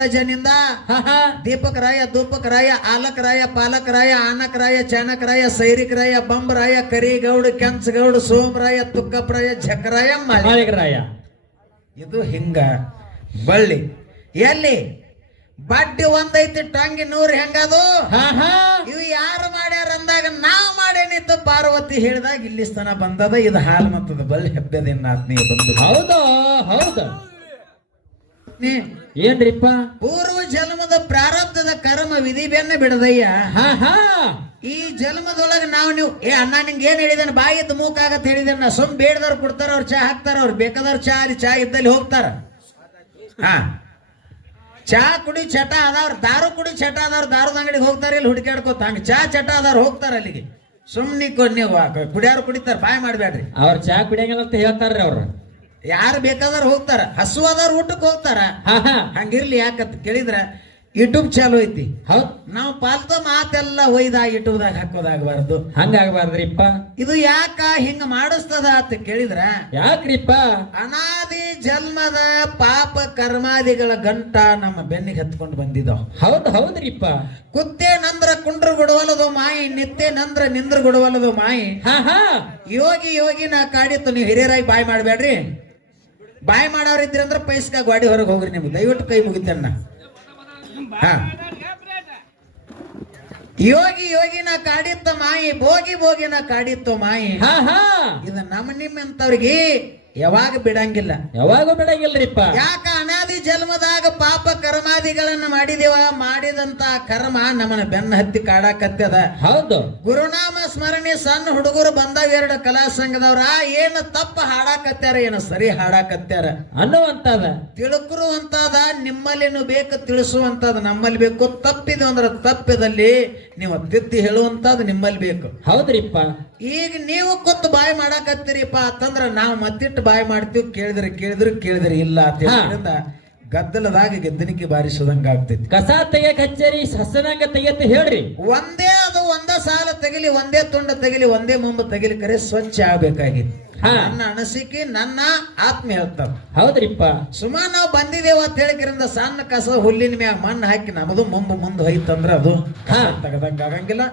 ಜನಿಂದ ದೀಪಕರಾಯ ಧೂಪಕರಾಯ ಆಲಕರಾಯ ಪಾಲಕರಾಯ ಆನಕರಾಯ ಚಾಣಕರಾಯ ಸೈರಿಕರಾಯ ಬಂಬರಾಯ ಕರಿಗೌಡ ಕೆಂಚಗೌಡ ಸೋಮರಾಯ ತುಕ್ಕಪರಾಯ ಝಕರಾಯ ಮಾಳಿಗರಾಯ. ಇದು ಹಿಂಗ ಬಳ್ಳಿ ಎಲ್ಲಿ ಬಡ್ಡಿ ಒಂದೈತಿ ಟಂಗಿ 100 ಹೆಂಗದು. ಇವು ಯಾರು ಮಾಡ್ಯಾರ ಅಂದಾಗ ನಾವ್ ಮಾಡೇನಿತ್ತು ಪಾರ್ವತಿ ಹೇಳಿದಾಗ ಇಲ್ಲಿ ಸ್ಥಾನ ಬಂದದ. ಇದು ಹಾಲು ಮತ್ತದ ಬಳ್ಳಿ ಹೆಬ್ಬೆದಿನ ಆತ್ಮೀಯ ಬಂದು. ಹೌದಾ ಹೌದಾ ಏನ್ರಿಪ್ಪ ಪೂರ್ವ ಜನ್ಮದ ಪ್ರಾರಬ್ಧದ ಕರ್ಮ ವಿಧಿ ಬೆನ್ನ ಬಿಡದಯ್ಯ. ಈ ಜನ್ಮದೊಳಗ ನೀವು ಅಣ್ಣ ನಿಂಗೆ ಏನ್ ಹೇಳಿದಾನ ಬಾಯಿದ್ದು ಮೂಕಾಗತ್ ಹೇಳಿದಾನ. ಸುಮ್ ಬೇಡದವ್ರು ಕೊಡ್ತಾರ, ಅವ್ರು ಚಾ ಹಾಕ್ತಾರ, ಅವ್ರು ಬೇಕಾದವ್ರು ಚಾ ಅಲ್ಲಿ ಚಾ ಇದ್ದಲ್ಲಿ ಹೋಗ್ತಾರ. ಚಾ ಕುಡಿ ಚಟ ಅದಾವ್ರ, ದಾರು ಕುಡಿ ಚಟ ಅದಾವ್ರ ದಾರದ ಅಂಗಡಿಗೆ ಹೋಗ್ತಾರ, ಇಲ್ಲಿ ಹುಡುಕಾಡ್ಕೋತ ಹಂಗ ಚಾ ಚಟ ಅದಾವ್ರು ಹೋಗ್ತಾರ ಅಲ್ಲಿಗೆ. ಸುಮ್ನಿ ನೀವು ಕುಡಿಯಾರು ಕುಡಿತಾರ, ಬಾಯ್ ಮಾಡ್ಬೇಡ್ರಿ. ಅವ್ರ ಚಾ ಕುಡಿಯಂಗಿಲ್ಲ ಅಂತ ಹೇಳ್ತಾರ್ರಿ ಅವ್ರು. ಯಾರು ಬೇಕಾದ್ರು ಹೋಗ್ತಾರ, ಹಸುವಾದವ್ರು ಊಟಕ್ಕೆ ಹೋಗ್ತಾರ. ಹಂಗಿರ್ಲಿ ಯಾಕಂತ ಕೇಳಿದ್ರ ಯೂಟ್ಯೂಬ್ ಚಾಲು ಐತಿ. ಹೌದ್ ನಾವು ಪಾಲ್ತ ಮಾತೆಲ್ಲ ಒಯ್ದ ಯೂಟ್ಯೂಬ್ದಾಗ ಹಾಕೋದಾಗಬಾರ್ದು. ಹಂಗಾಗಬಾರ್ದ್ರಿಪ್ಪ. ಇದು ಯಾಕ ಹಿಂಗ ಮಾಡಿಸ್ತದ ಅಂತ ಕೇಳಿದ್ರ ಯಾಕ್ರಿಪ್ಪ ಅನಾದಿ ಜನ್ಮದ ಪಾಪ ಕರ್ಮಾದಿಗಳ ಗಂಟ ನಮ್ಮ ಬೆನ್ನಿಗೆ ಹತ್ಕೊಂಡು ಬಂದಿದ್ದಾವ. ಹೌದ್ ಹೌದ್ರಿಪ್ಪ. ಕುತ್ತೇ ನಂದ್ರ ಕುಂಡ್ರ ಗುಡವಲದು ಮಾಯಿ, ನಿತ್ಯ ನಂದ್ರ ನಿಂದ್ರ ಗುಡವಲದು ಮಾಯಿ. ಯೋಗಿ ಯೋಗಿ ನಾ ಕಾಡಿತ್ತು. ನೀವು ಹಿರಿಯರಾಗಿ ಬಾಯ್ ಮಾಡ್ಬೇಡ್ರಿ. ಬಾಯ್ ಮಾಡೋರಿದ್ರಂದ್ರ ಪೈಸ್ಕ ಗಾಡಿ ಹೊರಗೆ ಹೋಗ್ರಿ. ನಿಮ್ಗೆ ದಯವಿಟ್ಟು ಕೈ ಮುಗಿತಣ್ಣ. ಯೋಗಿ ಯೋಗಿನ ಕಾಡಿತ್ತ ಮಾಯಿ, ಭೋಗಿ ಭೋಗಿನ ಕಾಡಿತ್ತು ಮಾಯಿ. ಇದು ನಮ್ಮ ನಿಮ್ಮಂತವ್ರಿಗೆ ಯಾವಾಗ ಬಿಡಂಗಿಲ್ಲ, ಯಾವಾಗ ಬಿಡಂಗಿಲ್ರಿಪ್ಪ. ಯಾಕ ಅನಾದಿ ಜನ್ಮದಾಗ ಪಾಪ ಕರ್ಮಾದಿಗಳನ್ನ ಮಾಡಿದೇವ. ಮಾಡಿದಂತ ಕರ್ಮ ನಮ್ಮನ್ನ ಬೆನ್ನ ಹತ್ತಿ ಕಾಡಾಕತ್ತದ. ಹೌದು. ಗುರುನಾಮ ಸ್ಮರಣೆ ಸಣ್ಣ ಹುಡುಗರು ಬಂದಾವ 2 ಕಲಾ ಸಂಘದವ್ರ. ಏನು ತಪ್ಪ ಹಾಡಾಕತ್ಯಾರ, ಏನು ಸರಿ ಹಾಡಾಕತ್ಯಾರ ಅನ್ನುವಂತದ ತಿಳ್ಕರುವಂತದ. ನಿಮ್ಮಲ್ಲಿನೂ ಬೇಕು, ತಿಳಿಸುವಂತದ ನಮ್ಮಲ್ಲಿ ಬೇಕು. ತಪ್ಪಿದೆ ಅಂದ್ರೆ ತಪ್ಪಿದಲ್ಲಿ ನೀವು ತಿದ್ದಿ ಹೇಳುವಂತದ್ ನಿಮ್ಮಲ್ಲಿ ಬೇಕು. ಹೌದ್ರಿಪ್ಪ. ಈಗ ನೀವು ಕೂತು ಬಾಯಿ ಮಾಡಾಕತ್ತೀರಿಪ್ಪ ಅಂತಂದ್ರ ನಾವು ಮತ್ತಿಟ್ಟು ಬಾಯಿ ಮಾಡ್ತೀವಿ. ಕೇಳಿದ್ರೆ ಇಲ್ಲ ಅಂತ ಹೇಳಿದ್ರಿಂದ ಗದ್ದಲದಾಗ ಗೆದ್ದನಿಕೆ ಬಾರಿಸೋದಂಗ ಆಗ್ತೈತಿ. ಕಸ ತೆಗೆ ಕಚೇರಿ ಹಸನಂಗ ತೆಗೆತ ಹೇಳ್ರಿ. ಒಂದ ಸಾಲ ತೆಗಿಲಿ, ಒಂದೇ ತುಂಡ ತೆಗಿಲಿ, ಒಂದೇ ಮುಂಬ ತೆಗಿಲಿ, ಕರೆ ಸ್ವಚ್ಛ ಆಗ್ಬೇಕಾಗಿತ್ತು. ನನ್ನ ಅನಸಿಕೆ, ನನ್ನ ಆತ್ಮ ಹೇಳ್ತಾರ. ಹೌದ್ರಿಪ್ಪ. ಸುಮಾರು ನಾವು ಬಂದಿದ್ದೇವ ಅಂತ ಹೇಳಿದ್ರಿಂದ ಸಣ್ಣ ಕಸ ಹುಲ್ಲಿನ ಮ್ಯಾಗ ಮಣ್ಣು ಹಾಕಿ ನಮ್ಮದು ಮುಂದೆ ಹೋಯ್ತಂದ್ರ ಅದು ತೆಗದಂಗ ಆಗಂಗಿಲ್ಲ.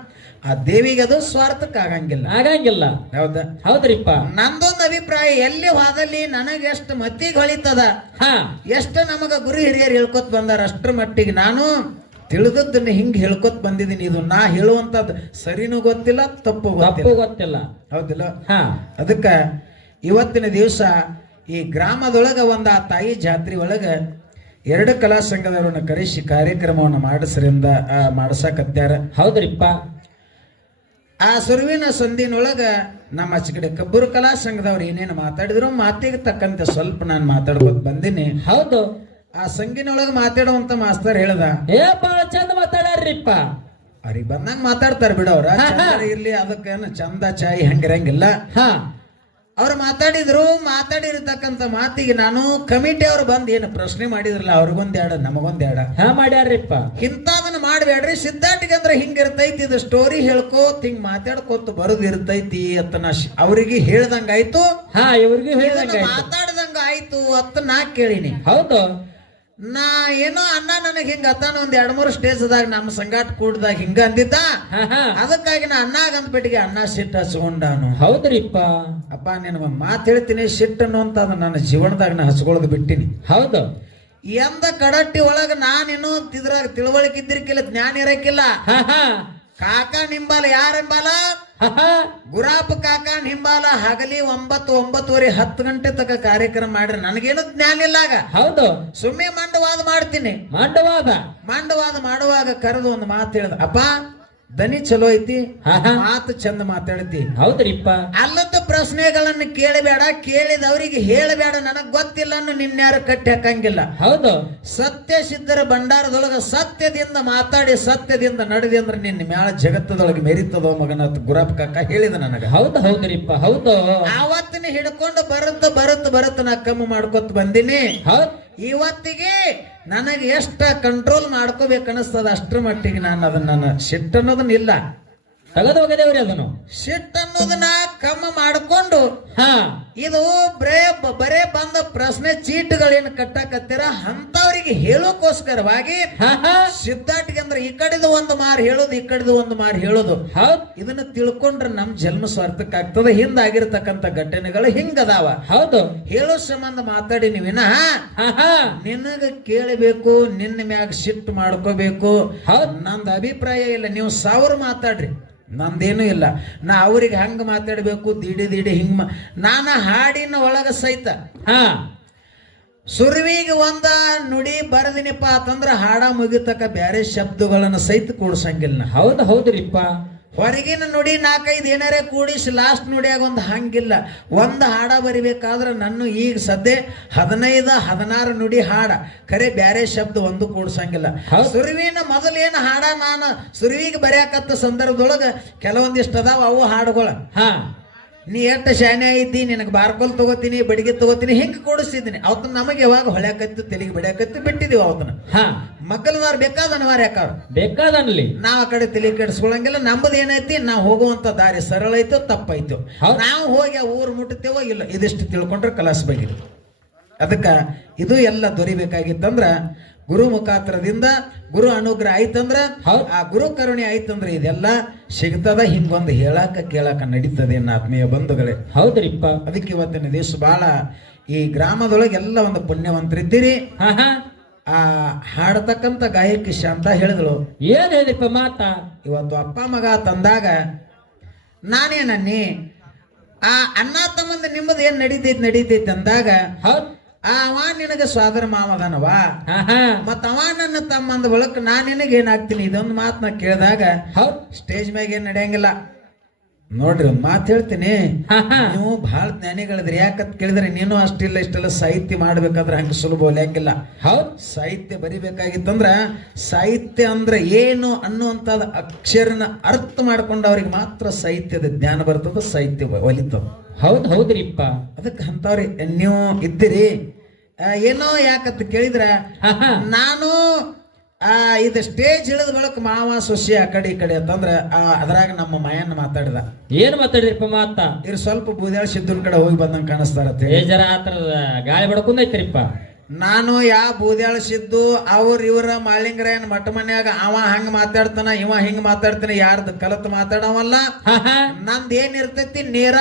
ಆ ದೇವಿಗೆ ಅದು ಸ್ವಾರ್ಥಕ್ಕೆ ಆಗಂಗಿಲ್ಲ. ಹೌದಾ ಹೌದ್ರಿಪ್ಪ. ನಂದೊಂದು ಅಭಿಪ್ರಾಯ, ಎಲ್ಲಿ ಹೋದಲ್ಲಿ ನನಗೆ ಎಷ್ಟು ಮತ್ತಿಗೆ ಹೊಳಿತದ, ಎಷ್ಟು ನಮಗ ಗುರು ಹಿರಿಯರು ಹೇಳ್ಕೊತ್ ಬಂದಾರ ಅಷ್ಟ್ರ ಮಟ್ಟಿಗೆ ನಾನು ತಿಳಿದದ್ದನ್ನ ಹಿಂಗ್ ಹೇಳ್ಕೊತ್ ಬಂದಿದ್ದೀನಿ. ಇದು ನಾ ಹೇಳುವಂತದ್ದು ಸರಿನೂ ಗೊತ್ತಿಲ್ಲ, ತಪ್ಪು ಗೊತ್ತಿಲ್ಲ. ಹೌದಿಲ್ಲ. ಅದಕ್ಕ ಇವತ್ತಿನ ದಿವಸ ಈ ಗ್ರಾಮದೊಳಗ ಒಂದ ಆ ತಾಯಿ ಜಾತ್ರೆ ಒಳಗ 2 ಕಲಾ ಸಂಘದವರನ್ನ ಕರೆಸಿ ಕಾರ್ಯಕ್ರಮವನ್ನು ಮಾಡಿಸಕತ್ಯಾರ. ಹೌದ್ರಿಪ್ಪ. ಆ ಸುರುವಿನ ಸಂದಿನೊಳಗ ನಮ್ಮ ಆಚೆ ಕಡೆ ಕಬ್ಬೂರು ಕಲಾ ಸಂಘದವ್ರು ಏನೇನು ಮಾತಾಡಿದ್ರು ಮಾತಿಗೆ ತಕ್ಕಂತೆ ಸ್ವಲ್ಪ ನಾನು ಮಾತಾಡ್ಬೋದು ಬಂದಿನಿ. ಹೌದು. ಆ ಸಂಗಿನೊಳಗ ಮಾತಾಡುವಂತ ಮಾಸ್ತರ್ ಹೇಳ್ದ, ಬಹಳ ಚಂದ ಮಾತಾಡ್ರಿಪ್ಪ. ಅವ್ರಿಗೆ ಬಂದಂಗ ಮಾತಾಡ್ತಾರ ಬಿಡವ್ರ. ಇರ್ಲಿ, ಅದಕ್ಕೇನು ಚಂದ ಚಾಯಿ ಹಂಗಿರಂಗಿಲ್ಲ. ಅವ್ರು ಮಾತಾಡಿರ್ತಕ್ಕಂಥ ಮಾತಿಗೆ ನಾನು ಕಮಿಟಿ ಅವ್ರು ಬಂದ್ ಏನು ಪ್ರಶ್ನೆ ಮಾಡಿದ್ರಲ್ಲ, ಅವ್ರಿಗೊಂದೆರಡ ನಮಗೊಂದೆರಡ ಮಾಡ್ಯಾರ್ರಿಪ್ಪ. ಇಂಥದನ್ನ ಮಾಡ್ಬೇಡ್ರಿ, ಸಿದ್ಧಾಟಿಗೆ ಅಂದ್ರೆ ಹಿಂಗಿರ್ತೈತಿ, ಇದು ಸ್ಟೋರಿ ಹೇಳ್ಕೋತ ಹಿಂಗ್ ಮಾತಾಡ್ಕೋತ ಬರೋದು ಇರ್ತೈತಿ ಅಂತ ನಾ ಅವ್ರಿಗೆ ಹೇಳ್ದಂಗ ಆಯ್ತು. ಇವ್ರಿಗೆ ಮಾತಾಡ್ದಂಗ ಆಯ್ತು ಅಂತ ನಾ ಕೇಳಿನಿ. ಹೌದು. ನಾ ಏನೋ ಅಣ್ಣ ನನಗ್ ಹಿಂಗ ಅತ್ತಾನ ಒಂದ್ 2-3 ಸ್ಟೇಜ್ದಾಗ ನಮ್ಮ ಸಂಗಾಟ ಕೂಡ್ದಾಗ ಹಿಂಗ ಅಂದಿದ್ದ. ಅದಕ್ಕಾಗಿ ನಾ ಅಣ್ಣಾಗ ಅಂದ್ಬಿಟ್ಟಿಗೆ ಅಣ್ಣ ಸಿಟ್ಟು ಹಚ್ಕೊಂಡಾನು. ಹೌದ್ರಿಪ್ಪ. ಅಪ್ಪ ನಿನಗ ಮಾತು ಹೇಳ್ತೀನಿ, ಸಿಟ್ಟನ್ನು ಅಂತ ನನ್ನ ಜೀವನದಾಗ ನಾ ಹಚ್ಕೊಳ್ಳೋದು ಬಿಟ್ಟಿನಿ. ಹೌದು. ಎಂದ ಕಡಟ್ಟಿ ಒಳಗ ನಾನೇನು ಇದ್ರಾಗ ತಿಳುವಳಿಕೆ ಇದ್ದಿರ್ಕಿಲ್ಲ, ಜ್ಞಾನ ಇರಕ್ಕಿಲ್ಲ. ಕಾಕ ನಿಂಬಾಲ ಯಾರಿಂಬಾಲ ಗುರಾಪ ಕಾಕ ನಿಂಬಾಲ ಹಗಲಿ 9-9:30 10 ಗಂಟೆ ತಕ ಕಾರ್ಯಕ್ರಮ ಮಾಡ್ರಿ. ನನಗೇನು ಜ್ಞಾನ ಇಲ್ಲಾಗ. ಹೌದು. ಸುಮ್ಮನೆ ಮಂಡವಾದ ಮಾಡ್ತೀನಿ. ಮಂಡವಾದ ಮಾಡುವಾಗ ಕರೆದು ಒಂದು ಮಾತು ಹೇಳ್ದ, ಅಪ್ಪ ದನಿ ಚಲೋ ಐತಿ, ಮಾತು ಚಂದ ಮಾತಾಡ್ತಿ. ಹೌದ್ರಿಪ್ಪ. ಅಲ್ಲದ ಪ್ರಶ್ನೆಗಳನ್ನ ಕೇಳಬೇಡ, ಕೇಳಿದವರಿಗೆ ಹೇಳಬೇಡ, ನನಗ್ ಗೊತ್ತಿಲ್ಲ ಅನ್ನು ನಿನ್ಯಾರು ಕಟ್ಟಿ ಹಾಕಂಗಿಲ್ಲ. ಹೌದು. ಸತ್ಯ ಸಿದ್ಧರ ಭಂಡಾರದೊಳಗ ಸತ್ಯದಿಂದ ಮಾತಾಡಿ ಸತ್ಯದಿಂದ ನಡೆದಿ ಅಂದ್ರೆ ನಿನ್ನ ಮ್ಯಾಲ ಜಗತ್ತದೊಳಗೆ ಮೆರಿತದೋ ಮಗನ ಗುರಾಪ್ ಕಾಕ ಹೇಳಿದ ನನಗ. ಹೌದು ಹೌದ್ರಿಪ್ಪ. ಹೌದು. ಆವತ್ತಿನ ಹಿಡ್ಕೊಂಡು ಬರುತ್ತ ನಾ ಕಮ್ಮಿ ಮಾಡ್ಕೊತ ಬಂದಿನಿ. ಇವತ್ತಿಗೆ ನನಗೆ ಎಷ್ಟ ಕಂಟ್ರೋಲ್ ಮಾಡ್ಕೋಬೇಕು ಅನಿಸ್ತದ ಅಷ್ಟ್ರ ಮಟ್ಟಿಗೆ ನಾನು ಅದನ್ನ ಸಿಟ್ಟು ಅನ್ನೋದನ್ನ ಇಲ್ಲ ತಗದು ಹೋಗದೇವ್ರಿ ಅದನ್ನು. ಸಿಟ್ಟು ಅನ್ನೋದನ್ನ ಕಮ್ಮ ಮಾಡ್ಕೊಂಡು ಹಾ ಇದು ಬರೇ ಬಂದ ಪ್ರಶ್ನೆ ಚೀಟ್ಗಳೇನು ಕಟ್ಟಾಕತ್ತೀರ ಅಂತವ್ರಿಗೆ ಹೇಳೋಕೋಸ್ಕರವಾಗಿ ಹಾ ಹಾ ಸಿದ್ಧಾಟಿಗೆ ಅಂದ್ರೆ ಈ ಕಡೆದು ಒಂದು ಮಾರು ಹೇಳೋದು ಈ ಕಡೆದು ಒಂದು ಮಾರು ಹೇಳೋದು ಹೌದ್ ಇದನ್ನ ತಿಳ್ಕೊಂಡ್ರೆ ನಮ್ ಜನ್ಮ ಸ್ವಾರ್ಥಕ್ಕಾಗ್ತದೆ ಹಿಂದಾಗಿರ್ತಕ್ಕಂಥ ಘಟನೆಗಳು ಹಿಂಗದಾವ ಹೌದು ಹೇಳೋ ಸಂಬಂಧ ಮಾತಾಡಿ ನೀವಿನ ಹಾ ಹಾ ನಿನಗ ಕೇಳಬೇಕು ನಿನ್ನ ಮ್ಯಾಗ ಸಿಟ್ಟು ಮಾಡ್ಕೋಬೇಕು ಹೌದ್ ನಂದು ಅಭಿಪ್ರಾಯ ಇಲ್ಲ ನೀವು 1000 ಮಾತಾಡ್ರಿ ನಂದೇನು ಇಲ್ಲ ನಾ ಅವ್ರಿಗೆ ಹಂಗ ಮಾತಾಡ್ಬೇಕು ದಿಡಿ ಹಿಂಗ ನಾನ ಹಾಡಿನ ಒಳಗ ಸಹಿತ ಹಾ ಸುರುವಿಗೆ ಒಂದ ನುಡಿ ಬರದಿನಿಪ್ಪ ಅಂತಂದ್ರ ಹಾಡ ಮುಗಿತಕ್ಕ ಬ್ಯಾರೆ ಶಬ್ದಗಳನ್ನ ಸಹಿತ ಕೂಡ್ಸಂಗಿಲ್ಲ ನಾ. ಹೌದ್ರಿಪ್ಪ ಹೊರಗಿನ ನುಡಿ 4-5 ಏನಾರೇ ಕೂಡಿಸಿ ಲಾಸ್ಟ್ ನುಡಿಯಾಗ ಒಂದು ಹಂಗಿಲ್ಲ ಒಂದು ಹಾಡ ಬರಿಬೇಕಾದ್ರೆ ನನ್ನ ಈಗ ಸದ್ಯ 15-16 ನುಡಿ ಹಾಡ ಖರೆ ಬ್ಯಾರೆ ಶಬ್ದ ಒಂದು ಕೂಡ್ಸಂಗಿಲ್ಲ ಸುರುವಿನ ಮೊದಲೇನು ಹಾಡ ನಾನು ಸುರುವಿಗೆ ಬರೆಯಾಕತ್ತ ಸಂದರ್ಭದೊಳಗ ಕೆಲವೊಂದಿಷ್ಟು ಅದಾವ ಅವು ಹಾಡುಗಳ ಹಾ ನೀ ಎಷ್ಟು ಶಾನೆ ಐತಿ ನಿನಗೆ ಬಾರ್ಕೋಲ್ ತಗೋತೀನಿ ಬಡಿಗೆ ತಗೋತೀನಿ ಹಿಂಗೆ ಕೂಡಿಸ್ತಿದ್ದೀನಿ ಅವತ್ತು ನಮಗೆ ಯಾವಾಗ ಹೊಳ್ಯಾಕತ್ತು ತೆಲಿಗೆ ಬಡಿಯಾಕತ್ತು ಬಿಟ್ಟಿದೀವಿ ಅವತ್ತನ್ನ ಹಾ ಮಕ್ಕಳದವ್ರು ಬೇಕಾದ ಅನಿವಾರ್ಯ ಯಾಕಾವ ಬೇಕಾದನ್ಲಿ ನಾವ್ ಆ ಕಡೆ ತಲೆ ಕೆಡಿಸ್ಕೊಳಂಗಿಲ್ಲ ನಮ್ಮದು ಏನೈತಿ ನಾವು ಹೋಗುವಂತ ದಾರಿ ಸರಳ ಐತೋ ತಪ್ಪಾಯ್ತು ನಾವು ಹೋಗಿ ಆ ಊರು ಮುಟ್ಟುತ್ತೇವೋ ಇಲ್ಲ ಇದಿಷ್ಟು ತಿಳ್ಕೊಂಡ್ರೆ ಕಲಾಸ ಬಗೆದು ಅದಕ್ಕ ಇದು ಎಲ್ಲ ದೊರಿಬೇಕಾಗಿತ್ತಂದ್ರ ಗುರು ಮುಖಾಂತರದಿಂದ ಗುರು ಅನುಗ್ರಹ ಆಯ್ತಂದ್ರ ಆ ಗುರು ಕರುಣೆ ಆಯ್ತಂದ್ರ ಇದೆಲ್ಲ ಸಿಗ್ತದ ಹಿಂಗೊಂದು ಹೇಳಾಕ ಕೇಳಾಕ ನಡೀತದೆ ನನ್ನ ಆತ್ಮೀಯ ಬಂಧುಗಳೇ ಹೌದ್ರಿಪ್ಪ ಅದಕ್ಕೆ ಇವತ್ತಿನ ದಿವಸ ಬಹಳ ಈ ಗ್ರಾಮದೊಳಗೆ ಎಲ್ಲ ಒಂದು ಪುಣ್ಯವಂತರಿದ್ದೀರಿ ಹಾ ಹಾ ಆ ಹಾಡತಕ್ಕಂತ ಗಾಯಕಿ ಶಾಂತ ಹೇಳಿದಳು ಏನ್ ಹೇಳಿಪ್ಪ ಮಾತಾ ಇವತ್ತು ಅಪ್ಪ ಮಗ ತಂದಾಗ ನಾನೇನನ್ನಿ ಆ ಅಣ್ಣ ತಮ್ಮಂದ ನಿಮ್ಮದು ಏನ್ ನಡೀತೈತಿ ಅಂದಾಗ ಹೌದ್ ಅವ ನಿನಗೆ ಸ್ವಾದರ ಮಾವದನವ ಹಾ ಹಾ ಮತ್ತ ಅವ ನನ್ನ ತಮ್ಮಂದ ಬಳಕ ನಾ ನಿನಗೆ ಏನಾಗ್ತೀನಿ ಇದೊಂದು ಮಾತನ್ನ ಕೇಳಿದಾಗ ಹೌದ್ ಸ್ಟೇಜ್ ಮ್ಯಾಗ ಏನ್ ನಡೆಯಂಗಿಲ್ಲ ನೋಡ್ರಿ ಒಂದ್ ಮಾತು ಹೇಳ್ತೀನಿ ಹಾ ಹಾ ನೀವು ಬಹಳ ಜ್ಞಾನಿಗಳಿದ್ರಿ ಯಾಕಂತ ಕೇಳಿದ್ರೆ ನೀನು ಅಷ್ಟಿಲ್ಲ ಇಷ್ಟೆಲ್ಲ ಸಾಹಿತ್ಯ ಮಾಡ್ಬೇಕಾದ್ರೆ ಹಂಗ ಸುಲಭ ಒಲೆಯಂಗಿಲ್ಲ ಹೌದ್ ಸಾಹಿತ್ಯ ಬರಿಬೇಕಾಗಿತ್ತಂದ್ರ ಸಾಹಿತ್ಯ ಅಂದ್ರೆ ಏನು ಅನ್ನುವಂಥದ್ದು ಅಕ್ಷರನ ಅರ್ಥ ಮಾಡ್ಕೊಂಡು ಅವ್ರಿಗೆ ಮಾತ್ರ ಸಾಹಿತ್ಯದ ಜ್ಞಾನ ಬರ್ತದ ಸಾಹಿತ್ಯ ಒಲಿತದ ಹೌದ್ರಿಪ್ಪ ಅದಕ್ಕೆ ಅಂತವ್ರಿ ನೀವು ಇದ್ದೀರಿ ಏನೋ ಯಾಕಂತ ಕೇಳಿದ್ರ ಹಾ ಹಾ ನಾನು ಇದು ಸ್ಟೇಜ್ ಇಳಿದ ಬಳಕ ಮಾವ ಸೊಸೆ ಆ ಕಡೆ ಈ ಕಡೆ ಅಂತಂದ್ರ ಅದ್ರಾಗ ನಮ್ಮ ಮಾಯನ್ನ ಮಾತಾಡಿದ ಏನ್ ಮಾತಾಡಿದ್ರಿಪ್ಪ ಮಾತಾ ಇವ್ರು ಸ್ವಲ್ಪ ಬೂದ್ಯಾಳ ಸಿದ್ದನ ಕಡೆ ಹೋಗಿ ಬಂದಂಗ ಕಾಣಿಸ್ತಾರತ್ತೆ ಜರ ಆತರ ಗಾಳಿ ಬಡ್ಕೊಂಡೈತ್ರಿಪ್ಪ ನಾನು ಯಾ ಬೂದ್ಯಾಳ ಸಿದ್ದು ಇವ್ರ ಮಾಳಿಂಗರಾಯನ್ ಮಠ ಮನ್ಯಾಗ ಅವ ಹಂಗ ಮಾತಾಡ್ತಾನ ಇವ ಹಿಂಗ ಮಾತಾಡ್ತಾನ ಯಾರ್ದು ಕಲತ್ ಮಾತಾಡವಲ್ಲ ಹಾ ಹಾ ನಂದ್ ಏನ್ ಇರ್ತೈತಿ ನೇರ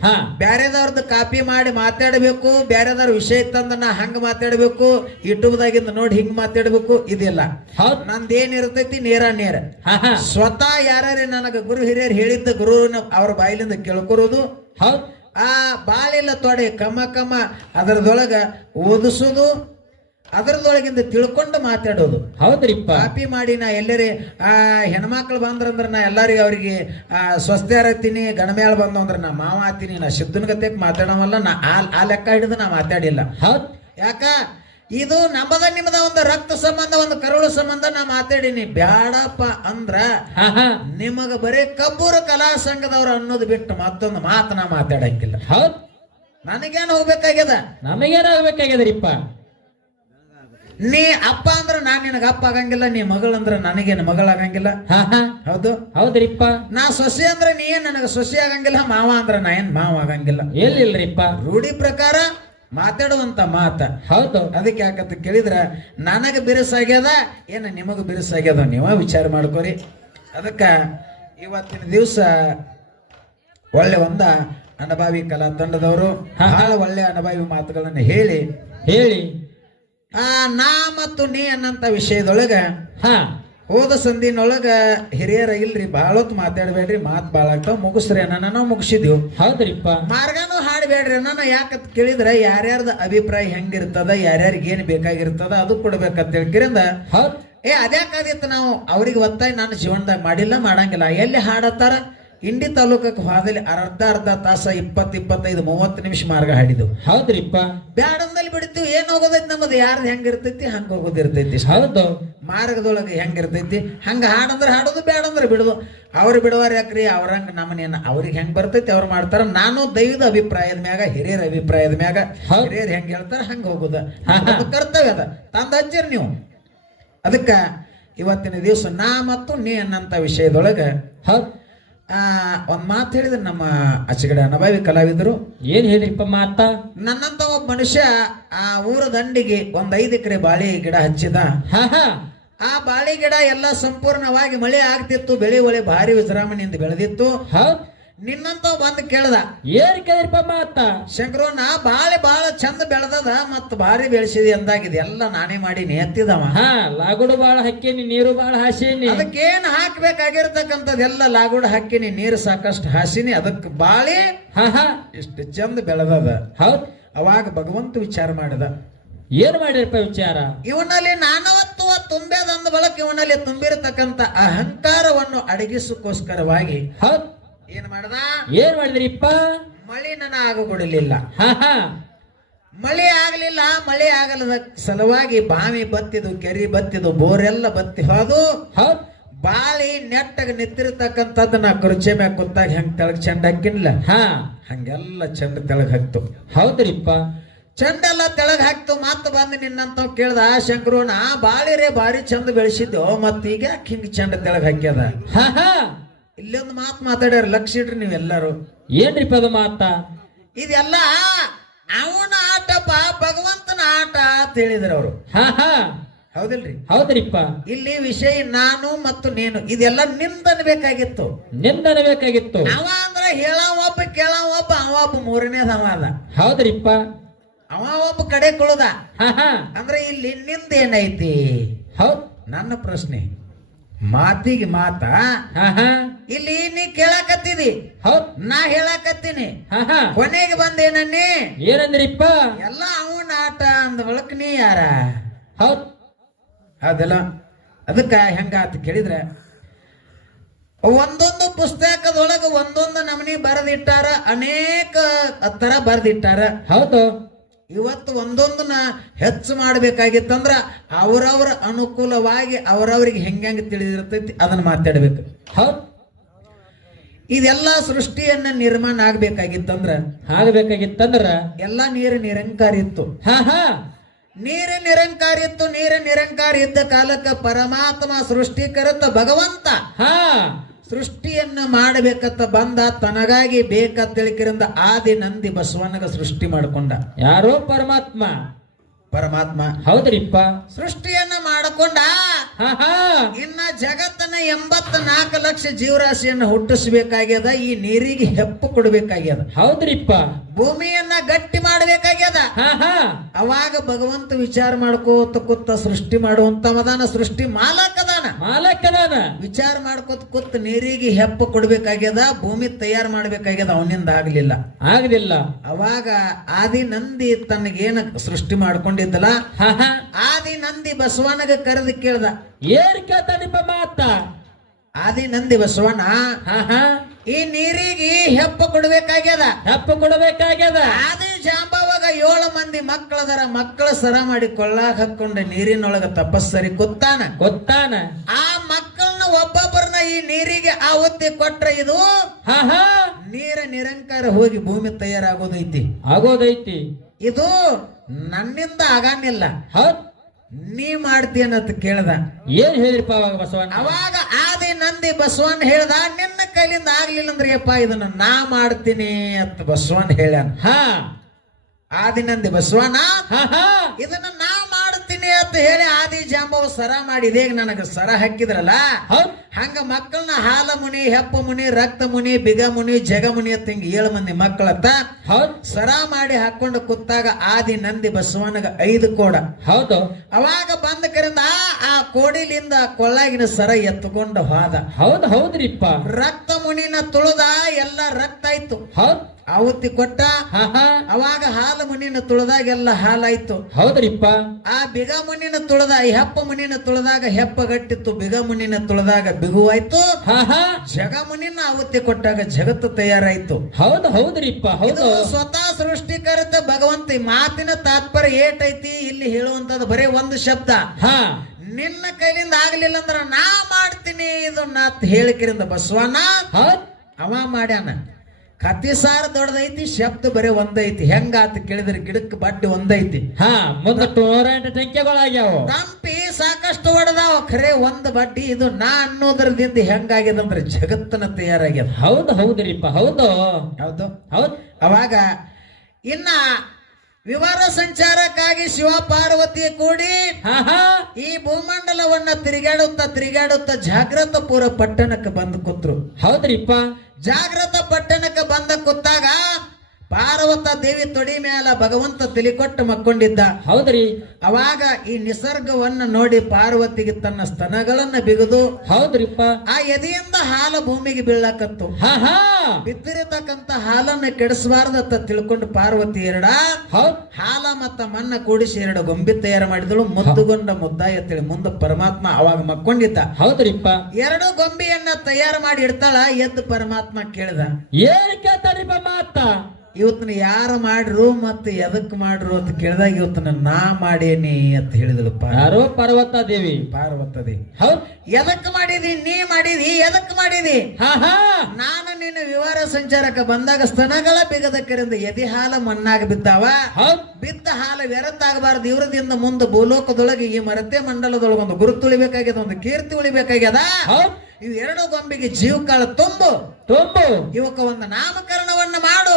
ಹಾ ಬ್ಯಾರೆದವ್ರದ್ದು ಕಾಪಿ ಮಾಡಿ ಮಾತಾಡಬೇಕು ಬ್ಯಾರೆದವ್ರ ವಿಷಯ ತಂದ ನಾ ಹಂಗ ಮಾತಾಡಬೇಕು ಯೂಟ್ಯೂಬ್ದಾಗಿಂದ ನೋಡಿ ಹಿಂಗ್ ಮಾತಾಡ್ಬೇಕು ಇದಿಲ್ಲ ಹೌದ್ ನಂದೇನ್ ಇರ್ತೈತಿ ನೇರ ಹಾ ಹಾ ಸ್ವತಃ ಯಾರ್ಯಾರ ನನಗ ಗುರು ಹಿರಿಯರು ಹೇಳಿದ್ದ ಗುರುವಿನ ಅವ್ರ ಬಾಯಿಲಿಂದ ಕೇಳ್ಕೊರೋದು ಹೌದ್ ಆ ಬಾಳಿಲ್ಲ ತೊಡೆ ಕಮ್ಮ ಅದರದೊಳಗ ಓದಿಸೋದು ಅದರದೊಳಗಿಂದ ತಿಳ್ಕೊಂಡು ಮಾತಾಡೋದು ಹೌದ್ರಿಪ್ಪ ಕಾಪಿ ಮಾಡಿ ನಾ ಎಲ್ಲರೇ ಹೆಣ್ಮಕ್ಳು ಬಂದ್ರಂದ್ರ ನಾ ಎಲ್ಲರಿಗೂ ಅವ್ರಿಗೆ ಸ್ವಸ್ಥ್ಯಾರ ಹತ್ತೀನಿ ಗಣಮೇಳ ಬಂದು ಅಂದ್ರೆ ನಾ ಮಾವ ಹತ್ತೀನಿ ನಾ ಸಿದ್ದನ ಗತೆಕ್ ಮಾತಾಡವಲ್ಲ ನಾ ಆ ಲೆಕ್ಕ ಹಿಡಿದು ನಾ ಮಾತಾಡಿಲ್ಲ ಹೌದ್ ಯಾಕ ಇದು ನಿಮ್ಮದ ಒಂದು ರಕ್ತ ಸಂಬಂಧ ಒಂದು ಕರುಳು ಸಂಬಂಧ ನಾ ಮಾತಾಡೀನಿ ಬ್ಯಾಡಪ್ಪ ಅಂದ್ರ ಹಾ ಹಾ ನಿಮಗ ಬರೀ ಕಬ್ಬೂರ ಕಲಾ ಸಂಘದವ್ರು ಅನ್ನೋದು ಬಿಟ್ಟು ಮತ್ತೊಂದು ಮಾತು ನಾ ಮಾತಾಡಂಗಿಲ್ಲ ಹೌದ್ ನನಗೇನು ಹೋಗ್ಬೇಕಾಗ್ಯದ ನಮಗೇನಾಗ್ಬೇಕಾಗ್ಯದ್ರಿಪ್ಪ ನೀ ಅಪ್ಪ ಅಂದ್ರ ನಾನ್ ನಿನಗ ಅಪ್ಪ ಆಗಂಗಿಲ್ಲ ನೀ ಮಗಳಂದ್ರ ನನಗೇನು ಮಗಳಾಗಂಗಿಲ್ಲ ಹಾ ಹಾ ಹೌದು ಹೌದ್ರಿಪ್ಪ ನಾ ಸೊಸೆ ಅಂದ್ರ ನೀ ಏನ್ ನನಗ ಸೊಸೆ ಆಗಂಗಿಲ್ಲ ಮಾವ ಅಂದ್ರ ನಾ ಏನ್ ಮಾವ ಆಗಂಗಿಲ್ಲ ಎಲ್ಲಿಲ್ರಿಪ್ಪ ರೂಢಿ ಪ್ರಕಾರ ಮಾತಾಡುವಂತ ಮಾತ ಹೌದು ಅದಕ್ಕೆ ಯಾಕಂತ ಕೇಳಿದ್ರ ನನಗ ಬಿರುಸಾಗ್ಯದ ಏನ ನಿಮಗ ಬಿರುಸಾಗ್ಯದ ನೀವ ವಿಚಾರ ಮಾಡ್ಕೋರಿ ಅದಕ್ಕ ಇವತ್ತಿನ ದಿವಸ ಒಳ್ಳೆ ಒಂದ ಅನುಭವಿ ಕಲಾ ತಂಡದವರು ಬಹಳ ಒಳ್ಳೆ ಅನುಭವಿ ಮಾತುಗಳನ್ನ ಹೇಳಿ ನಾ ಮತ್ತು ನೀ ಅನ್ನಂತ ವಿಷಯದೊಳಗ ಹಾ ಹೋದ ಸಂದಿನೊಳಗ ಹಿರಿಯರ ಇಲ್ರಿ ಬಹಳ ಹೊತ್ತು ಮಾತಾಡ್ಬೇಡ್ರಿ ಮಾತ್ ಬಾಳ ಆಗ್ತಾವ ಮುಗಿಸ್ರಿ ನಾವು ಮುಗಿಸಿದೀವಿ ಹೌದ್ರಿಪ್ಪ ಮಾರ್ಗನೂ ಹಾಡ್ಬೇಡ್ರಿ ಯಾಕಂತ ಕೇಳಿದ್ರ ಯಾರ್ಯಾರ್ದ ಅಭಿಪ್ರಾಯ ಹೆಂಗಿರ್ತದ ಯಾರ್ಯಾರಿಗೆ ಏನ್ ಬೇಕಾಗಿರ್ತದ ಅದು ಕೊಡ್ಬೇಕಂತ ಹೇಳ್ಕಿರಿಂದ ಹೌದ್ ಅದ್ಯಾಕಾದಿತ್ತು ನಾವು ಅವ್ರಿಗೆ ಒತ್ತಾಯ ನಾನು ಜೀವನದಾಗ ಮಾಡಿಲ್ಲ ಮಾಡಂಗಿಲ್ಲ ಎಲ್ಲಿ ಹಾಡತ್ತಾರ ಇಂಡಿ ತಾಲೂಕಕ್ಕೆ ಹೋದಲ್ಲಿ ಅರ್ಧ ತಾಸ 20-25-30 ನಿಮಿಷ ಮಾರ್ಗ ಹಾಡಿದ್ವು ಹೌದ್ರಿಪ್ಪ ಬ್ಯಾಡಂದಲ್ಲಿ ಬಿಡ್ತೀವಿ ಏನ್ ಹೋಗೋದೈತಿ ನಮ್ಮದು ಯಾರ್ದು ಹೆಂಗಿರ್ತೈತಿ ಹಂಗ ಹೋಗೋದಿರ್ತೈತಿ ಹೌದು ಮಾರ್ಗದೊಳಗೆ ಹೆಂಗಿರ್ತೈತಿ ಹಂಗ ಹಾಡಂದ್ರೆ ಹಾಡೋದು ಬ್ಯಾಡಂದ್ರೆ ಬಿಡುದು ಅವ್ರು ಬಿಡುವಾರ ಯಾಕ್ರಿ ಅವ್ರಂಗ ನಮ್ಮನೇನ ಅವ್ರಿಗೆ ಹೆಂಗ್ ಬರ್ತೈತಿ ಅವ್ರು ಮಾಡ್ತಾರ ನಾನು ದೈವದ ಅಭಿಪ್ರಾಯದ ಮ್ಯಾಗ ಹಿರಿಯರ ಅಭಿಪ್ರಾಯದ ಮ್ಯಾಗ ಹಿರಿಯರ್ ಹೆಂಗ್ ಹೇಳ್ತಾರ ಹಂಗ ಹೋಗುದ ಕರ್ತವ್ಯ ಅದ ತಂದ ಹಚ್ಚಿರಿ ನೀವು ಅದಕ್ಕ ಇವತ್ತಿನ ದಿವಸ ನಾ ಮತ್ತು ನೀ ಅನ್ನಂತ ವಿಷಯದೊಳಗ ಒಂದ್ ಮಾತು ಹೇಳಿದ್ರು ನಮ್ಮ ಅಚ್ಚಗಡೆ ಅನುಭವಿ ಕಲಾವಿದರು. ಏನ್ ಹೇಳಿದ್ರಿಪ್ಪ ಮಾತ? ನನ್ನಂತ ಒಬ್ಬ ಮನುಷ್ಯ ಆ ಊರ ದಂಡಿಗೆ 5 ಎಕರೆ ಬಾಳಿ ಗಿಡ ಹಚ್ಚಿದ. ಹಾ ಹಾ ಆ ಬಾಳಿ ಗಿಡ ಎಲ್ಲ ಸಂಪೂರ್ಣವಾಗಿ ಮಳೆ ಆಗ್ತಿತ್ತು, ಬೆಳೆ ಒಳ್ಳೆ ಭಾರಿ ವಿಜೃಂಭಣೆಯಿಂದ ಬೆಳೆದಿತ್ತು. ಹೌದ್. ನಿನ್ನಂತ ಬಂದು ಕೇಳ್ದ, ಏನ್ ಕೇಳಿದ್ರಿಪ್ಪ ಮಾತ? ಶಂಕರಣ್ಣ ಬಾಳ ಚಂದ ಬೆಳೆದದ ಮತ್ ಭಾರಿ ಬೆಳೆಸಿದಿ ಅಂದಾಗಿದೆ, ಎಲ್ಲ ನಾನೇ ಮಾಡಿ ನೇತಿದವ. ಹಾ, ಲಾಗುಡು ಬಾಳ ಹಾಕೇನಿ, ನೀರು ಬಾಳ ಹಾಸೇನಿ. ಅದಕ್ಕೇನ್ ಹಾಕ್ಬೇಕಾಗಿರ್ತಕ್ಕಂಥದ್ದೆಲ್ಲ ಲಾಗುಡ ಹಾಕಿನಿ, ನೀರು ಸಾಕಷ್ಟು ಹಾಸಿನಿ, ಅದಕ್ಕೆ ಬಾಳಿ ಹಾ ಹಾ ಇಷ್ಟು ಚಂದ ಬೆಳೆದದ. ಹೌದ್. ಅವಾಗ ಭಗವಂತ ವಿಚಾರ ಮಾಡಿದ, ಏನ್ ಮಾಡಿರಪ್ಪ ವಿಚಾರ? ಇವನಲ್ಲಿ ನಾನವತ್ವ ತುಂಬ್ಯದಂದ ಬಳಕ ಇವನಲ್ಲಿ ತುಂಬಿರತಕ್ಕಂತ ಅಹಂಕಾರವನ್ನು ಅಡಗಿಸಕ್ಕೋಸ್ಕರವಾಗಿ ಹೌದ್. ಏನ್ ಮಾಡ್ದ? ಏನ್ ಮಾಡಿದ್ರಿಪ್ಪ? ಮಳಿ ನನ್ನ ಆಗಗೊಡಲಿಲ್ಲ. ಹಾ ಹಾ ಮಳೆ ಆಗ್ಲಿಲ್ಲ. ಮಳೆ ಆಗಲದ ಸಲುವಾಗಿ ಬಾವಿ ಬತ್ತಿದು, ಕೆರಿ ಬತ್ತಿದು, ಬೋರೆಲ್ಲ ಬತ್ತಿ ಹೋದು. ಹೌದ್. ಬಾಳಿ ನೆಟ್ಟಗೆ ನಿಂತಿರ್ತಕ್ಕಂಥದ್ದು ನಾ ಕುರ್ಚಿ ಮ್ಯಾಗ ಕೂತಾಗ ಹೆಂಗ್ ತೆಳಗ್ ಚೆಂಡ ಹಾಕಿನಿಲ್ಲ, ಹಾ ಹಂಗೆಲ್ಲ ಚೆಂಡ ತೆಳಗ್ ಹಾಕ್ತು. ಹೌದ್ರಿಪ್ಪ. ಚೆಂಡೆಲ್ಲ ತೆಳಗ್ ಹಾಕ್ತು. ಮತ್ತ ಬಂದು ನಿನ್ನಂತ ಕೇಳ್ದ, ಶಂಕರಣ್ಣ ಬಾಳಿರೇ ಭಾರಿ ಚಂದ ಬೆಳೆಸಿದ್ದು, ಮತ್ ಈಗ ಯಾಕೆ ಹಿಂಗ್ ಚೆಂಡ ತೆಳಗ್ ಹಾಕ್ಯದ? ಹಾ ಹಾ ಇಲ್ಲೊಂದು ಮಾತು ಮಾತಾಡ್ಯಾರ, ಲಕ್ಷ ಇಡ್ರಿ ನೀವೆಲ್ಲರೂ. ಏನ್ರಿಪ್ಪ ಅದು ಮಾತ? ಇದೆಲ್ಲ ಅವನ ಆಟಪ್ಪ, ಭಗವಂತನ ಆಟ ಅಂತ ಹೇಳಿದ್ರು ಅವರು. ಹಾ ಹಾ ಹೌದಿಲ್ರಿ? ಹೌದ್ರಿಪ್ಪ. ಇಲ್ಲಿ ವಿಷಯ ನಾನು ಮತ್ತು ನೀನು, ಇದೆಲ್ಲ ನಿಂದನ್ಬೇಕಾಗಿತ್ತು. ನಿಂದನಬೇಕಾಗಿತ್ತು. ಅವ ಅಂದ್ರ ಹೇಳ ಒಬ್ಬ, ಕೇಳ ಒಬ್ಬ, ಅವ ಒಬ್ಬ ಮೂರನೇದವ ಅದ. ಹೌದ್ರಿಪ್ಪ. ಅವ ಒಬ್ಬ ಕಡೆ ಕುಳದ. ಹಾ ಹಾ ಅಂದ್ರೆ ಇಲ್ಲಿ ನಿಂದೇನೈತಿ? ಹೌದ್. ನನ್ನ ಪ್ರಶ್ನೆ, ಮಾತಿಗೆ ಮಾತ. ಹಾ ಹಾ ಇಲ್ಲಿ ನೀ ಕೇಳಕತ್ತಿದಿ, ಹೌದ್. ನಾ ಹೇಳಕತ್ತೀನಿ, ಹಾ ಹಾ ಕೊನೆಗೆ ಬಂದೇನನ್ನಿ ಏನಂದ್ರಿಪ್ಪ? ಎಲ್ಲ ಅವನ ಆಟ ಅಂದ ಬಳಕ ನೀ ಯಾರ? ಹೌದ್. ಅದೆಲ್ಲ ಅದಕ್ಕ ಹೆಂಗಾತ ಕೇಳಿದ್ರೆ, ಒಂದೊಂದು ಪುಸ್ತಕದೊಳಗ ಒಂದೊಂದು ನಮನಿ ಬರೆದಿಟ್ಟಾರ, ಅನೇಕ ತರ ಬರೆದಿಟ್ಟಾರ. ಹೌದು. ಇವತ್ತು ಒಂದೊಂದನ್ನ ಹೆಚ್ಚು ಮಾಡ್ಬೇಕಾಗಿತ್ತಂದ್ರ ಅವರವರ ಅನುಕೂಲವಾಗಿ ಅವರವರಿಗೆ ಹೆಂಗ ತಿಳಿದಿರ್ತೈತಿ ಅದನ್ನ ಮಾತಾಡ್ಬೇಕು. ಹೌದ್. ಇದೆಲ್ಲ ಸೃಷ್ಟಿಯನ್ನ ನಿರ್ಮಾಣ ಆಗ್ಬೇಕಾಗಿತ್ತಂದ್ರ ಆಗಬೇಕಾಗಿತ್ತಂದ್ರ ಎಲ್ಲ ನೀರು ನಿರಂಕಾರ ಇತ್ತು. ಹಾ ಹಾ ನೀರು ನಿರಂಕಾರ ಇತ್ತು. ನೀರು ನಿರಂಕಾರ ಇದ್ದ ಕಾಲಕ್ಕ ಪರಮಾತ್ಮ ಸೃಷ್ಟಿಕರತ ಭಗವಂತ ಹಾ ಸೃಷ್ಟಿಯನ್ನ ಮಾಡಬೇಕಂತ ಬಂದ, ತನಗಾಗಿ ಬೇಕಂತ ತಿಳಿಕಿರಿಂದ ಆದಿ ನಂದಿ ಬಸವನಗ ಸೃಷ್ಟಿ ಮಾಡಿಕೊಂಡ. ಯಾರೋ ಪರಮಾತ್ಮ. ಪರಮಾತ್ಮ ಹೌದ್ರಿಪ್ಪ. ಸೃಷ್ಟಿಯನ್ನ ಮಾಡಿಕೊಂಡ. ಹಾ ಹಾ ಇನ್ನ ಜಗತ್ತನ್ನ 84 ಲಕ್ಷ ಜೀವರಾಶಿಯನ್ನ ಹುಟ್ಟಿಸ್ಬೇಕಾಗ್ಯದ. ಈ ನೀರಿಗೆ ಹೆಪ್ಪು ಕೊಡ್ಬೇಕಾಗ್ಯದ. ಹೌದ್ರಿಪ್ಪ. ಭೂಮಿಯನ್ನ ಗಟ್ಟಿ ಮಾಡಬೇಕಾಗ್ಯದ. ಹಾ ಹಾ ಅವಾಗ ಭಗವಂತ ವಿಚಾರ ಮಾಡ್ಕೋತ ಕೂತ ಸೃಷ್ಟಿ ಮಾಡುವಂತ ಮದಾನ, ಸೃಷ್ಟಿ ಮಾಲಕದಾನ, ಮಾಲಕದಾನ. ವಿಚಾರ ಮಾಡ್ಕೋತ ಕೂತ್ ನೀರಿಗೆ ಹೆಪ್ಪು ಕೊಡ್ಬೇಕಾಗ್ಯದ, ಭೂಮಿ ತಯಾರು ಮಾಡ್ಬೇಕಾಗ್ಯದ. ಅವನಿಂದ ಆಗ್ಲಿಲ್ಲ, ಆಗಲಿಲ್ಲ. ಅವಾಗ ಆದಿ ನಂದಿ ತನಗೇನ ಸೃಷ್ಟಿ ಮಾಡ್ಕೊಂಡಿದ್ದಲ್ಲ, ಹಾ ಹಾ ಆದಿ ನಂದಿ ಬಸವನಗ ಕರೆದು ಕೇಳ್ದ. ಏನ್ ಕೇಳ್ತಾನಿಪ್ಪ ಮಾತ? ಆದಿ ನಂದಿ ಬಸವಣ್ಣ, ಹಾ ಹಾ ಈ ನೀರಿಗೆ ಹೆಪ್ಪು ಕೊಡ್ಬೇಕಾಗ್ಯದ. ತಪ್ಪು ಕೊಡಬೇಕಾಗ್ಯದ. ಆದಿ ಜಾಂಬವಾಗ 7 ಮಂದಿ ಮಕ್ಕಳದರ. ಮಕ್ಕಳ ಸರ ಮಾಡಿ ಕೊಳ್ಳಾಗ ಹಾಕೊಂಡ ನೀರಿನೊಳಗ ತಪಸ್ಸರಿ ಕೂತಾನ. ಗೊತ್ತಾನ. ಆ ಮಕ್ಕಳನ್ನ ಒಬ್ಬೊಬ್ಬರನ್ನ ಈ ನೀರಿಗೆ ಆವತ್ತಿ ಕೊಟ್ರ ಇದು ಹಾ ಹಾ ನೀರ ನಿರಂಕಾರ ಹೋಗಿ ಭೂಮಿ ತಯಾರಾಗೋದೈತಿ. ಆಗೋದೈತಿ. ಇದು ನನ್ನಿಂದ ಆಗಾನಿಲ್ಲ, ಹೌದ್. ನೀ ಮಾಡ್ತೀಯನ್ನತ್ ಕೇಳ್ದ. ಏನ್ ಹೇಳಿರಪ್ಪ ಅವಾಗ ಬಸವಣ್ಣ? ಅವಾಗ ಆದಿ ನಂದಿ ಬಸವಣ್ಣ ಹೇಳ್ದ, ನಿನ್ನ ಕೈಲಿಂದ ಆಗ್ಲಿಲ್ಲ ಅಂದ್ರೆಯಪ್ಪ ಇದನ್ನ ನಾ ಮಾಡ್ತೀನಿ ಅಂತ ಬಸವಣ್ಣ ಹೇಳ್ಯಾನ. ಹಾ ಆದಿ ನಂದಿ ಬಸವಣ್ಣ ಹಾ ಹಾ ಇದನ್ನ ನಾ ಮಾಡ್ತೀನಿ ಅಂತ ಹೇಳಿ ಆದಿ ಜಾಂಬವ ಸರ ಮಾಡಿದೆ. ನನಗ ಸರ ಹಾಕಿದ್ರಲ್ಲ, ಹೌದ್. ಹಂಗ ಮಕ್ಕಳನ್ನ ಹಾಲ ಮುನಿ, ಹೆಪ್ಪ ಮುನಿ, ರಕ್ತ ಮುನಿ, ಬಿಗ ಮುನಿ, ಜಗ ಮುನಿ ಅಂತ ಹಿಂಗ 7 ಮಂದಿ ಮಕ್ಕಳತ್ತ ಹೌದ್. ಸರ ಮಾಡಿ ಹಾಕೊಂಡು ಕೂತಾಗ ಆದಿ ನಂದಿ ಬಸವಣ್ಣಗ 5 ಕೋಡ. ಹೌದು. ಅವಾಗ ಬಂದ ಕರಿಂದ ಆ ಕೋಡಿಲಿಂದ ಕೊಳ್ಳಾಗಿನ ಸರ ಎತ್ತುಕೊಂಡು ಹೋದ. ಹೌದ್. ಹೌದ್ರಿಪ್ಪ. ರಕ್ತ ಮುನಿನ ತುಳಿದ, ಎಲ್ಲ ರಕ್ತ ಆಯ್ತು. ಹೌದ್. ಆವತ್ತಿ ಕೊಟ್ಟ. ಹಾ ಹಾ ಅವಾಗ ಹಾಲು ಮುನಿನ ತುಳಿದಾಗ ಎಲ್ಲ ಹಾಲಾಯ್ತು. ಹೌದ್ರಿಪ್ಪ. ಆ ಬಿಗ ಮುನಿನ ತುಳಿದ, ಹೆಪ್ಪ ಮುನಿನ ತುಳಿದಾಗ ಹೆಪ್ಪ ಗಟ್ಟಿತ್ತು, ಬಿಗ ಮುನಿನ ತುಳಿದಾಗ ಬಿಗುವಾಯ್ತು. ಹಾ ಹಾ ಜಗ ಮುನಿನ ಆವತ್ತಿ ಕೊಟ್ಟಾಗ ಜಗತ್ತು ತಯಾರಾಯ್ತು. ಹೌದು. ಹೌದ್ರಿಪ್ಪ. ಇದು ಹೌದು. ಸ್ವತಃ ಸೃಷ್ಟಿಕರ್ತ ಭಗವಂತ. ಈ ಮಾತಿನ ತಾತ್ಪರ್ಯ ಏಟೈತಿ ಇಲ್ಲಿ ಹೇಳುವಂತದ್ದು ಬರೇ ಒಂದು ಶಬ್ದ. ಹಾ ನಿನ್ನ ಕೈಲಿಂದ ಆಗ್ಲಿಲ್ಲ ಅಂದ್ರ ನಾ ಮಾಡ್ತೀನಿ ಇದನ್ನ ಹೇಳಿಕಿರಿಂದ ಬಸವಣ್ಣ ಹೌದ್. ಅವ ಮಾಡ್ಯಾನ. ಕತಿ ಸಾರ ದೊಡ್ಡದೈತಿ ಶಬ್ದ ಬರೀ ಒಂದೈತಿ ಹೆಂಗಾತ ಕೇಳಿದ್ರೆ ಗಿಡಕ್ಕೆ ಬಡ್ಡಿ ಒಂದೈತಿ ಹಾ ಮುಂದೆ 108 ಟಂಕೆಗಳಾಗ್ಯಾವ ತಂಪಿ ಸಾಕಷ್ಟು ಹೊಡೆದಾವ ಖರೆ ಒಂದ್ ಬಡ್ಡಿ ಇದು ನಾ ಅನ್ನೋದ್ರದಿಂದ ಹೆಂಗಾಗ್ಯದಂದ್ರೆ ಜಗತ್ತನ ತಯಾರಾಗ್ಯದ. ಹೌದು ಹೌದ್ರಿಪ್ಪ ಹೌದು ಹೌದು ಹೌದ್ ಅವಾಗ ಇನ್ನ ವಿವರ ಸಂಚಾರಕ್ಕಾಗಿ ಶಿವ ಪಾರ್ವತಿ ಕೂಡಿ ಹಾ ಹಾ ಈ ಭೂಮಂಡಲವನ್ನ ತಿರುಗಾಡುತ್ತಾ ಜಾಗ್ರತ ಪುರ ಪಟ್ಟಣಕ್ಕೆ ಬಂದು ಕೂತ್ರು. ಹೌದ್ರಿಪ್ಪ ಜಾಗ್ರತ ಪಟ್ಟಣಕ್ಕೆ ಬಂದ ಕೂತಾಗ ಪಾರ್ವತ ದೇವಿ ತೊಡಿ ಮ್ಯಾಲ ಭಗವಂತ ತಿಳಿಕೊಟ್ಟು ಮಕ್ಕೊಂಡಿದ್ದ. ಹೌದ್ರಿ ಅವಾಗ ಈ ನಿಸರ್ಗವನ್ನ ನೋಡಿ ಪಾರ್ವತಿಗೆ ತನ್ನ ಸ್ತನಗಳನ್ನ ಬಿಗಿದು ಹೌದ್ರಿಪ್ಪ ಆ ಎದೆಯಿಂದ ಹಾಲು ಭೂಮಿಗೆ ಬೀಳಕತ್ತು. ಹಾ ಹಾ ಬಿದ್ದಿರತಕ್ಕಂತ ಹಾಲನ್ನ ಕೆಡಿಸಬಾರ್ದತ್ತ ತಿಳ್ಕೊಂಡು ಪಾರ್ವತಿ ಹೌದ್ ಹಾಲ ಮತ್ತ ಮಣ್ಣ ಕೂಡಿಸಿ 2 ಗೊಂಬೆ ತಯಾರು ಮಾಡಿದಳು. ಮುದ್ದುಗೊಂಡ ಮುದ್ದಾಯ ತಿಳಿ ಮುಂದೆ ಪರಮಾತ್ಮ ಅವಾಗ ಮಕ್ಕೊಂಡಿದ್ದ. ಹೌದ್ರಿಪ್ಪ 2 ಗೊಂಬೆಯನ್ನ ತಯಾರು ಮಾಡಿ ಇಡ್ತಾಳ. ಎದ್ದು ಪರಮಾತ್ಮ ಕೇಳಿದ, ಏನ್ ಕೇಳ್ತಾರಿಪ್ಪ ಮಾತ ಇವತ್ತನ ಯಾರು ಮಾಡ್ರು ಮತ್ತೆ ಎದಕ್ ಮಾಡ್ರು ಅಂತ ಕೇಳಿದಾಗ ಇವತ್ತನ ನಾ ಮಾಡೇನಿ ಅಂತ ಹೇಳಿದಳು ಯಾರೋ ಪಾರ್ವತ ದೇವಿ. ಪಾರ್ವತ ದೇವಿ ಹೌದ್ ಎದಕ್ ಮಾಡಿದಿ? ನೀ ಮಾಡಿದಿ ಎದಕ್ ಮಾಡಿದಿ? ಹಾ ಹಾ ನಾನು ನಿನ್ನ ವಿವರ ಸಂಚಾರಕ್ಕೆ ಬಂದಾಗ ಸ್ತನಗಳ ಬಿಗದಕ್ಕರಿಂದ ಎದೆ ಹಾಲ ಮಣ್ಣಾಗ ಬಿದ್ದಾವ. ಹೌದ್ ಬಿದ್ದ ಹಾಲು ವ್ಯರ್ಥಾಗಬಾರದು. ಇವ್ರದಿಂದ ಮುಂದೆ ಭೂಲೋಕದೊಳಗೆ ಈ ಮರತೆ ಮಂಡಲದೊಳಗೆ ಒಂದು ಗುರುತು ಉಳಿಬೇಕಾಗ್ಯದ, ಒಂದು ಕೀರ್ತಿ ಉಳಿಬೇಕಾಗ್ಯದ. ಹೌದ್ ಇವು 2 ಗೊಂಬೆಗೆ ಜೀವಕಾಳ ತುಂಬು ಇವಕ್ಕ ಒಂದು ನಾಮಕರಣವನ್ನ ಮಾಡು.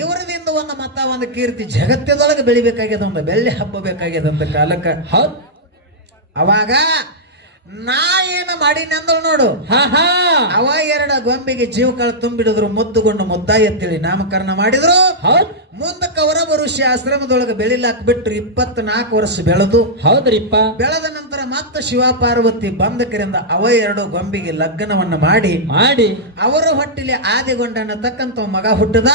ಇವರದಿಂದ ಒಂದು ಮತ್ತ ಒಂದು ಕೀರ್ತಿ ಜಗತ್ತದೊಳಗೆ ಬೆಳಿಬೇಕಾಗ್ಯದ, ಒಂದು ಬೆಳ್ಳಿ ಹಬ್ಬ ಬೇಕಾಗ್ಯದ ಅಂತ ಕಾಲಕ್ಕ. ಹೌದ್ ಅವಾಗ ನಾ ಏನು ಮಾಡೀನಿ ಅಂದಳು ನೋಡು. ಅವ 2 ಗೊಂಬೆಗೆ ಜೀವಕಾಳ ತುಂಬಿಡಿದ್ರು. ಮುದ್ದುಗೊಂಡು ಮುದ್ದಾಯ ಅಂತೇಳಿ ನಾಮಕರಣ ಮಾಡಿದ್ರು. ಮುಂದಕ್ಕೆ ಅವರೊಬ್ಬ ಋಷಿ ಆಶ್ರಮದೊಳಗೆ ಬೆಳಿಲಾಕ್ ಬಿಟ್ರು. 24 ವರ್ಷ ಬೆಳೆದು ಹೌದ್ರಿಪ್ಪ ಬೆಳೆದ ನಂತರ ಮತ್ತೆ ಶಿವ ಪಾರ್ವತಿ ಬಂದಕರಿಂದ ಅವ 2 ಗೊಂಬೆಗೆ ಲಗ್ನವನ್ನ ಮಾಡಿ ಅವರ ಹೊಟ್ಟಿಲಿ ಆದಿಗೊಂಡ ಅನ್ನತಕ್ಕಂತ ಮಗ ಹುಟ್ಟದ.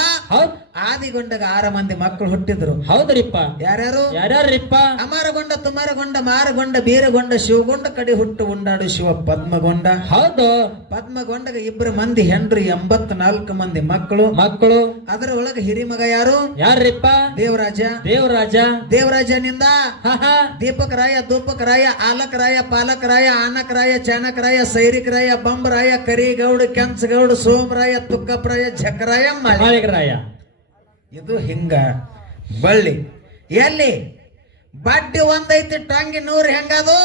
ಆದಿಗೊಂಡಗ 6 ಮಂದಿ ಮಕ್ಕಳು ಹುಟ್ಟಿದ್ರು. ಹೌದ್ರಿಪ್ಪ ಯಾರ್ಯಾರಿಪ್ಪ? ಅಮರಗೊಂಡ, ತುಮರಗೊಂಡ, ಮಾರಗೊಂಡ, ಬೀರಗೊಂಡ, ಶಿವಗೊಂಡ, ಕಡೆ ಹುಟ್ಟು ಉಂಡಾಡು ಶಿವ ಪದ್ಮಗೊಂಡ. ಹೌದು ಪದ್ಮಗೊಂಡಗ 2 ಮಂದಿ ಹೆಂಡ್ರು, 84 ಮಂದಿ ಮಕ್ಕಳು. ಅದರ ಒಳಗೆ ಹಿರಿಮಗ ಯಾರಿಪ್ಪ? ದೇವರಾಜನಿಂದ ದೀಪಕರಾಯ, ಧೂಪಕರಾಯ, ಆಲಕರಾಯ, ಪಾಲಕರಾಯ, ಆನಕರಾಯ, ಚಾನಕರಾಯ, ಸೈರಿಕರಾಯ, ಬಂಬರಾಯ, ಕರಿಗೌಡ, ಕೆಂಚಗೌಡ, ಸೋಮರಾಯ, ತುಕ್ಕಪರಾಯ, ಝಕರಾಯ, ಮಾಳಿಗರಾಯ. ಇದು ಹಿಂಗ ಬಳ್ಳಿ ಎಲ್ಲಿ ಬಡ್ಡಿ ಒಂದೈತಿ, ಟಂಗಿ 100 ಹೆಂಗದು.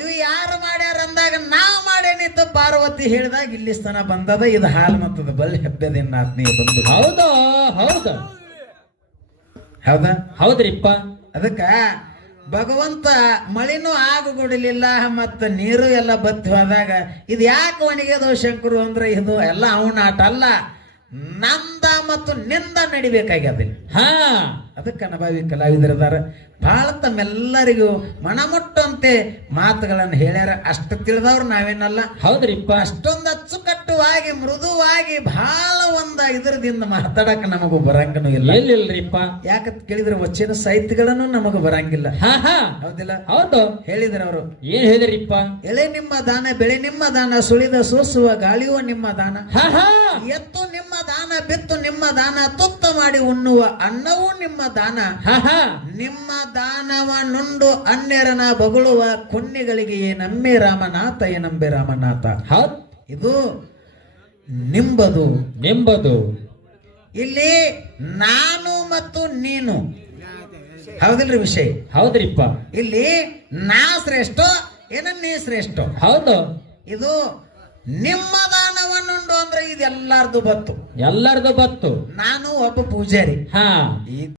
ಇವು ಯಾರು ಮಾಡ್ಯಾರ ಅಂದಾಗ ನಾವ್ ಮಾಡೇನಿತ್ತು ಪಾರ್ವತಿ ಹೇಳಿದಾಗ ಇಲ್ಲಿ ಸ್ಥಾನ ಬಂದದ. ಇದು ಹಾಲು ಮತ್ತದ ಬಳ್ಳಿ ಹಬ್ಬದ ಆತ್ಮೀಯ ಬಂದು. ಹೌದ್ರಿಪ್ಪ ಅದಕ್ಕ ಭಗವಂತ ಮಳಿನೂ ಆಗುಗುಡಲಿಲ್ಲ ಮತ್ತ ನೀರು ಎಲ್ಲ ಬತ್ತಿ ಹೋದಾಗ ಇದು ಯಾಕೆ ಒಣಗ್ಯದೋ ಶಂಕರು ಅಂದ್ರೆ ಇದು ಎಲ್ಲ ಅವನ ಆಟ ಅಲ್ಲ, ನಂದ ಮತ್ತು ನಿಂದ ನಡಿಬೇಕಾಗ್ಯದ. ಅದಕ್ಕ ಅನುಭವಿ ಕಲಾವಿದರಿದಾರ. ಬಹಳ ತಮ್ಮೆಲ್ಲರಿಗೂ ಮನಮುಟ್ಟಂತೆ ಮಾತುಗಳನ್ನು ಹೇಳ್ಯಾರ. ಅಷ್ಟು ತಿಳಿದವ್ರು ನಾವೇನಲ್ಲ. ಹೌದ್ರಿಪ್ಪ ಅಷ್ಟೊಂದು ಅಚ್ಚುಕಟ್ಟುವಾಗಿ ಮೃದುವಾಗಿ ಬಹಳ ಒಂದ ಇದರದಿಂದ ಮಾತಾಡಕ ನಮಗೂ ಬರಂಗನೂ ಇಲ್ಲ. ಎಲ್ಲಿಲ್ರಿಪ್ಪ ಯಾಕಂತ ಕೇಳಿದ್ರೆ ವಚನ ಸಾಹಿತ್ಯಗಳನ್ನು ನಮಗ ಬರಂಗಿಲ್ಲ. ಹೌದಿಲ್ಲ? ಹೌದು ಹೇಳಿದ್ರ ಅವರು. ಏನ್ ಹೇಳಿದ್ರಿಪ್ಪ? ಎಳೆ ನಿಮ್ಮ ದಾನ, ಬೆಳೆ ನಿಮ್ಮ ದಾನ, ಸುಳಿದ ಸೋಸುವ ಗಾಳಿಯುವ ನಿಮ್ಮ ದಾನ, ಎತ್ತು ನಿಮ್ಮ ದಾನ, ಬಿತ್ತು ನಿಮ್ಮ ದಾನ, ತುತ್ತ ಮಾಡಿ ಉಣ್ಣುವ ಅನ್ನವೂ ನಿಮ್ಮ ದಾನ, ನಿಮ್ಮ ದಾನವ ನುಂಡು ಅನ್ಯರನ ಬಗಳುವ ಕೊನ್ನಿಗಳಿಗೆ ಏನಂಬೆ ರಾಮನಾಥ, ಏನಂಬೆ ರಾಮನಾಥ. ಇದು ನಿಂಬದು. ಇಲ್ಲಿ ನಾನು ಮತ್ತು ನೀನು, ಹೌದಿಲ್ರಿ ವಿಷಯ? ಹೌದ್ರಿಪ್ಪ. ಇಲ್ಲಿ ನಾ ಶ್ರೇಷ್ಠ ಏನ ನೀ ಶ್ರೇಷ್ಠ? ಹೌದು. ಇದು ನಿಮ್ಮ ದಾನವನ್ನುಂಡು ಅಂದ್ರೆ ಇದೆಲ್ಲಾರ್ದು ಬತ್ತು. ನಾನು ಒಬ್ಬ ಪೂಜಾರಿ.